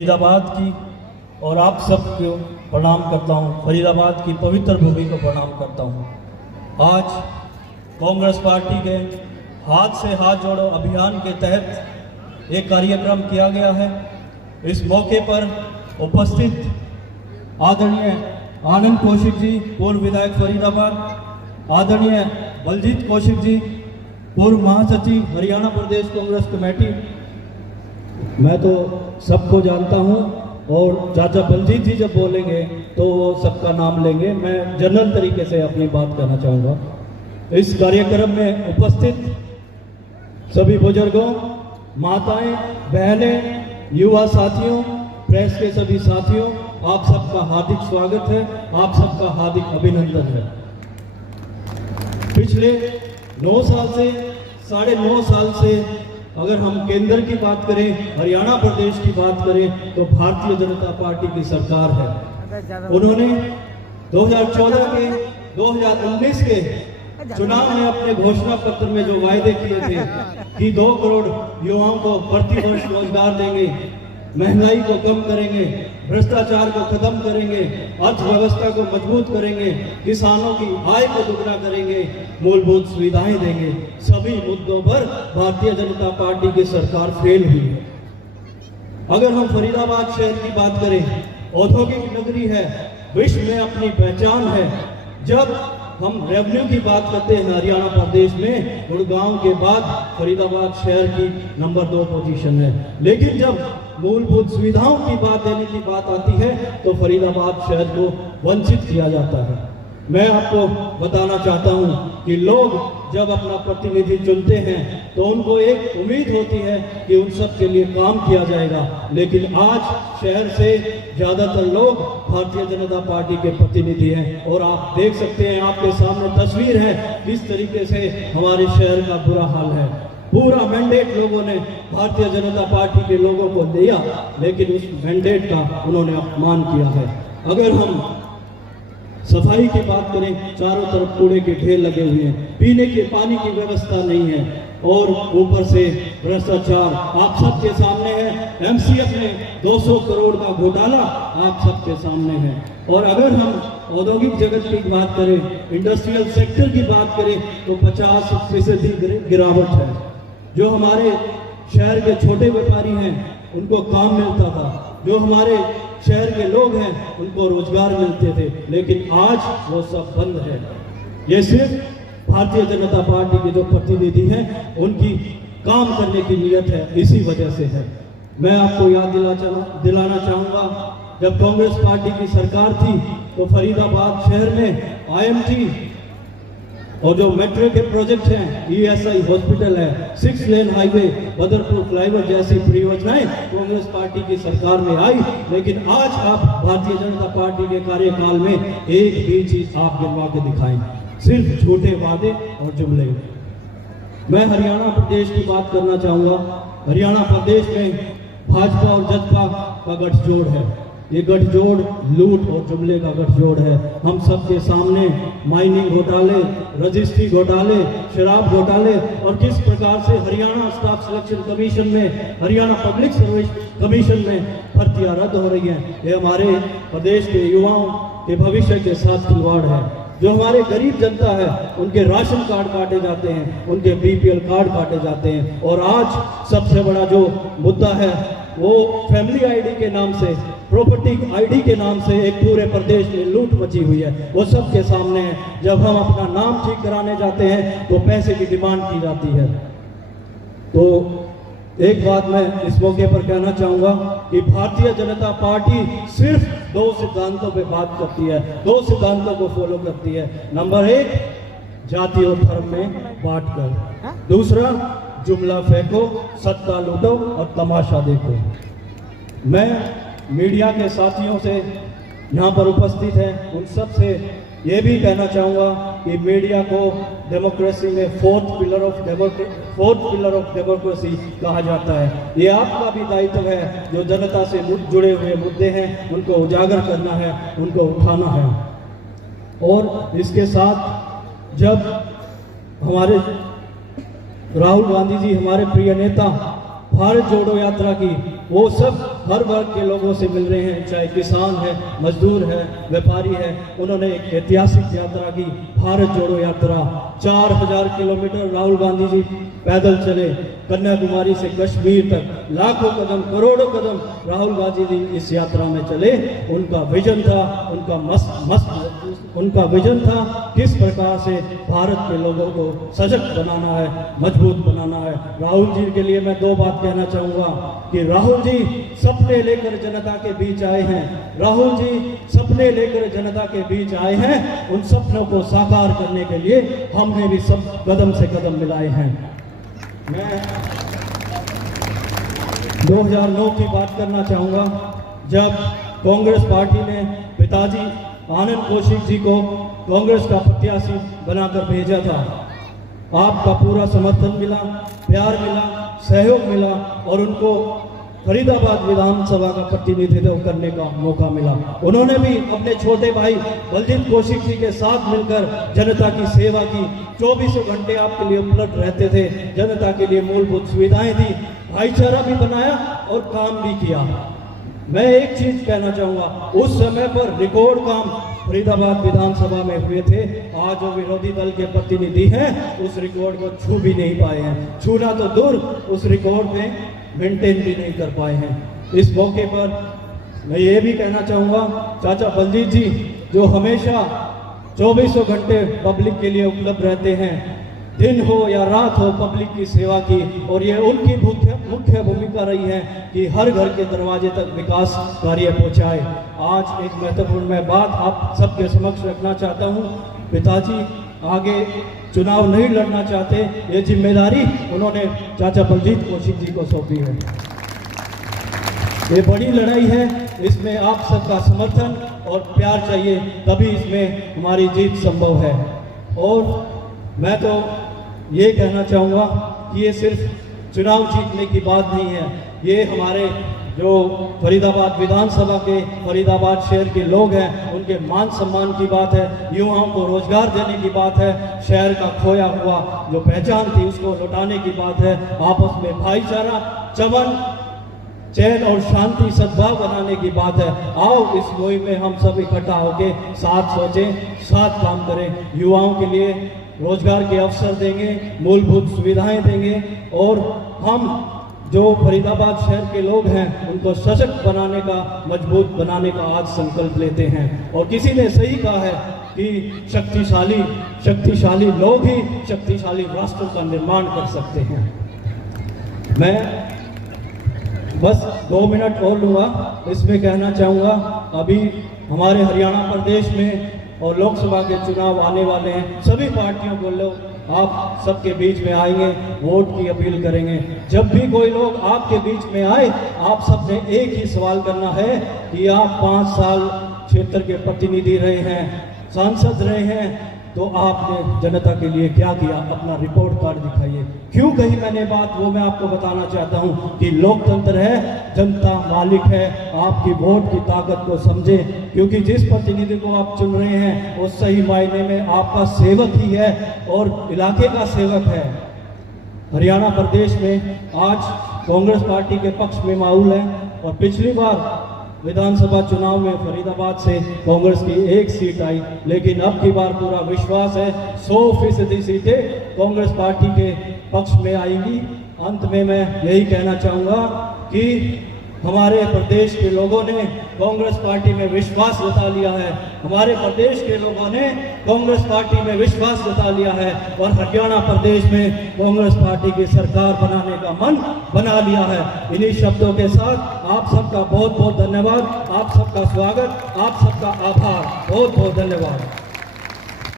फरीदाबाद की और आप सबको प्रणाम करता हूँ। फरीदाबाद की पवित्र भूमि को प्रणाम करता हूँ। आज कांग्रेस पार्टी के हाथ से हाथ जोड़ो अभियान के तहत एक कार्यक्रम किया गया है। इस मौके पर उपस्थित आदरणीय आनंद कौशिक जी, पूर्व विधायक फरीदाबाद, आदरणीय बलजीत कौशिक जी, पूर्व महासचिव हरियाणा प्रदेश कांग्रेस कमेटी, मैं तो सबको जानता हूं, और चाचा बलजीत जी जब बोलेंगे तो वो सबका नाम लेंगे। मैं जनरल तरीके से अपनी बात कहना चाहूँगा। इस कार्यक्रम में उपस्थित सभी बुजुर्गों, माताएं, बहनें, युवा साथियों, प्रेस के सभी साथियों, आप सबका हार्दिक स्वागत है, आप सबका हार्दिक अभिनंदन है। पिछले 9 साल से 9.5 साल से अगर हम केंद्र की बात करें, हरियाणा प्रदेश की बात करें, तो भारतीय जनता पार्टी की सरकार है। उन्होंने 2014 के 2019 के चुनाव में अपने घोषणा पत्र में जो वायदे किए थे कि 2 करोड़ युवाओं को प्रति वर्ष रोजगार देंगे, महंगाई को कम करेंगे, भ्रष्टाचार को खत्म करेंगे, अर्थव्यवस्था को मजबूत करेंगे, किसानों की आय को दुगना करेंगे, मूलभूत सुविधाएं देंगे, सभी मुद्दों पर भारतीय जनता पार्टी की सरकार फेल हुई है। अगर हम फरीदाबाद शहर की बात करें, औद्योगिक नगरी है, विश्व में अपनी पहचान है। जब हम रेवेन्यू की बात करते हैं हरियाणा प्रदेश में, गुड़गांव के बाद फरीदाबाद शहर की नंबर 2 पोजीशन है। लेकिन जब मूलभूत सुविधाओं की बात देने की बात आती है तो फरीदाबाद शहर को वंचित किया जाता है। मैं आपको बताना चाहता हूं कि लोग जब अपना प्रतिनिधि चुनते हैं तो उनको एक उम्मीद होती है कि उन सब के लिए काम किया जाएगा। लेकिन आज शहर से ज्यादातर लोग भारतीय जनता पार्टी के प्रतिनिधि हैं, और आप देख सकते हैं, आपके सामने तस्वीर है किस तरीके से हमारे शहर का बुरा हाल है। पूरा मैंडेट लोगों ने भारतीय जनता पार्टी के लोगों को दिया, लेकिन उस मैंडेट का उन्होंने अपमान किया है। अगर हम सफाई की बात करें, चारों तरफ कूड़े के ढेर लगे हुए हैं, पीने के पानी की व्यवस्था नहीं है, और ऊपर से भ्रष्टाचार आप सबके सामने है। एमसीएफ में 200 करोड़ का घोटाला आप सबके सामने है। और अगर हम औद्योगिक जगत की बात करें, इंडस्ट्रियल सेक्टर की बात करें, तो 50% गिरावट है। जो हमारे शहर के छोटे व्यापारी हैं उनको काम मिलता था, जो हमारे शहर के लोग हैं उनको रोजगार मिलते थे, लेकिन आज वो सब बंद है। ये सिर्फ भारतीय जनता पार्टी के जो प्रतिनिधि हैं उनकी काम करने की नीयत है, इसी वजह से है। मैं आपको याद दिलाना चाहूँगा, जब कांग्रेस पार्टी की सरकार थी तो फरीदाबाद शहर में IMT और जो मेट्रो के प्रोजेक्ट हैं, ESI हॉस्पिटल है, 6 लेन हाईवे, बदरपुर फ्लाईओवर जैसी परियोजनाएं कांग्रेस पार्टी की सरकार में आई। लेकिन आज आप भारतीय जनता पार्टी के कार्यकाल में एक भी चीज आप गिनवा के दिखाएं, सिर्फ झूठे वादे और जुमले। मैं हरियाणा प्रदेश की बात करना चाहूँगा। हरियाणा प्रदेश में भाजपा और जसपा का गठजोड़ है। ये गठजोड़ लूट और जुमले का गठजोड़ है। हम सबके सामने माइनिंग घोटाले, रजिस्ट्री घोटाले, शराब घोटाले, और किस प्रकार से हरियाणा स्टाफ सिलेक्शन कमीशन में, हरियाणा पब्लिक सर्विस कमीशन में भर्तियां रद्द हो रही हैं। ये हमारे प्रदेश के युवाओं के भविष्य के साथ खिलवाड़ है। जो हमारे गरीब जनता है उनके राशन कार्ड काटे जाते हैं, उनके BPL कार्ड काटे जाते हैं। और आज सबसे बड़ा जो मुद्दा है वो फैमिली ID के नाम से, प्रॉपर्टी ID के नाम से एक पूरे प्रदेश में लूट मची हुई है, वो सबके सामने है। जब हम अपना नाम ठीक कराने जाते हैं तो पैसे की डिमांड की जाती है। तो एक बात मैं इस मौके पर कहना चाहूँगा कि भारतीय जनता पार्टी सिर्फ 2 सिद्धांतों पे बात करती है, 2 सिद्धांतों को फॉलो करती है। नंबर 1, जाति और धर्म में बांटकर। दूसरा, जुमला फेंको, सत्ता लूटो और तमाशा देखो। मैं मीडिया के साथियों से यहाँ पर उपस्थित हैं, उन सब से ये भी कहना चाहूँगा कि मीडिया को डेमोक्रेसी में फोर्थ पिलर ऑफ डेमोक्रेसी कहा जाता है। ये आपका भी दायित्व है, जो जनता से जुड़े हुए मुद्दे हैं उनको उजागर करना है, उनको उठाना है। और इसके साथ जब हमारे राहुल गांधी जी, हमारे प्रिय नेता, भारत जोड़ो यात्रा की वो सब हर वर्ग के लोगों से मिल रहे हैं, चाहे किसान है, मजदूर है, व्यापारी है। उन्होंने एक ऐतिहासिक यात्रा की, भारत जोड़ो यात्रा। 4000 किलोमीटर राहुल गांधी जी पैदल चले, कन्याकुमारी से कश्मीर तक लाखों कदम, करोड़ों कदम राहुल गांधी जी इस यात्रा में चले। उनका विजन था, उनका विजन था किस प्रकार से भारत के लोगों को सशक्त बनाना है, मजबूत बनाना है। राहुल जी के लिए मैं 2 बात कहना चाहूँगा कि राहुल जी सपने लेकर जनता के बीच आए हैं। राहुल जी सपने लेकर जनता के बीच आए हैं। उन सपनों को साकार करने के लिए हमने भी सब कदम से कदम मिलाए हैं। मैं 2009 की बात करना चाहूँगा, जब कांग्रेस पार्टी ने पिताजी आनंद कौशिक जी को कांग्रेस का प्रत्याशी बनाकर भेजा था। आपका पूरा समर्थन मिला, प्यार मिला, सहयोग मिला और उनको फरीदाबाद विधानसभा का प्रतिनिधित्व करने का मौका मिला। उन्होंने भी अपने छोटे भाई बलजीत कौशिक जी के साथ मिलकर जनता की सेवा की। 24 घंटे आपके लिए उपलब्ध रहते थे, जनता के लिए मूलभूत सुविधाएं दी, भाईचारा भी बनाया और काम भी किया। मैं एक चीज कहना चाहूंगा, उस समय पर रिकॉर्ड काम फरीदाबाद विधानसभा में हुए थे। आज जो विरोधी दल के प्रतिनिधि हैं उस रिकॉर्ड को छू भी नहीं पाए हैं, छूना तो दूर, उस रिकॉर्ड में मेंटेन भी नहीं कर पाए हैं। इस मौके पर मैं ये भी कहना चाहूँगा, चाचा बलजीत जी जो हमेशा 24 घंटे पब्लिक के लिए उपलब्ध रहते हैं, दिन हो या रात हो पब्लिक की सेवा की, और ये उनकी मुख्य भूमिका रही है कि हर घर के दरवाजे तक विकास कार्य पहुँचाए। आज एक महत्वपूर्ण मैं बात आप सबके समक्ष रखना चाहता हूँ। पिताजी आगे चुनाव नहीं लड़ना चाहते, ये जिम्मेदारी उन्होंने चाचा बलजीत कौशिक जी को सौंपी है। ये बड़ी लड़ाई है, इसमें आप सबका समर्थन और प्यार चाहिए, तभी इसमें हमारी जीत संभव है। और मैं तो ये कहना चाहूँगा कि ये सिर्फ चुनाव जीतने की बात नहीं है, ये हमारे जो फरीदाबाद विधानसभा के, फरीदाबाद शहर के लोग हैं, उनके मान सम्मान की बात है, युवाओं को रोजगार देने की बात है, शहर का खोया हुआ जो पहचान थी उसको लौटाने की बात है, आपस में भाईचारा, चमन, चैन और शांति, सद्भाव बनाने की बात है। आओ इस मुहिम में हम सब इकट्ठा होकर साथ सोचें, साथ काम करें, युवाओं के लिए रोजगार के अवसर देंगे, मूलभूत सुविधाएं देंगे और हम जो फरीदाबाद शहर के लोग हैं उनको सशक्त बनाने का, मजबूत बनाने का आज संकल्प लेते हैं। और किसी ने सही कहा है कि शक्तिशाली लोग ही शक्तिशाली राष्ट्र का निर्माण कर सकते हैं। मैं बस 2 मिनट और लूँगा, इसमें कहना चाहूँगा, अभी हमारे हरियाणा प्रदेश में और लोकसभा के चुनाव आने वाले हैं। सभी पार्टियों को लोग आप सबके बीच में आएंगे, वोट की अपील करेंगे। जब भी कोई लोग आपके बीच में आए, आप सबने एक ही सवाल करना है कि आप 5 साल क्षेत्र के प्रतिनिधि रहे हैं, सांसद रहे हैं, तो आपने जनता के लिए क्या किया, अपना रिपोर्ट कार्ड दिखाइए। क्यों कही मैंने बात, वो मैं आपको बताना चाहता हूँ कि लोकतंत्र है, जनता मालिक है, आपकी वोट की ताकत को समझे, क्योंकि जिस प्रतिनिधि को आप चुन रहे हैं वो सही मायने में आपका सेवक ही है और इलाके का सेवक है। हरियाणा प्रदेश में आज कांग्रेस पार्टी के पक्ष में माहौल है और पिछली बार विधानसभा चुनाव में फरीदाबाद से कांग्रेस की 1 सीट आई, लेकिन अब की बार पूरा विश्वास है 100% सीटें कांग्रेस पार्टी के पक्ष में आएंगी। अंत में मैं यही कहना चाहूँगा कि हमारे प्रदेश के लोगों ने कांग्रेस पार्टी में विश्वास जता लिया है, हमारे प्रदेश के लोगों ने कांग्रेस पार्टी में विश्वास जता लिया है और हरियाणा प्रदेश में कांग्रेस पार्टी की सरकार बनाने का मन बना लिया है। इन्हीं शब्दों के साथ आप सबका बहुत बहुत धन्यवाद, आप सबका स्वागत, आप सबका आभार, बहुत बहुत धन्यवाद।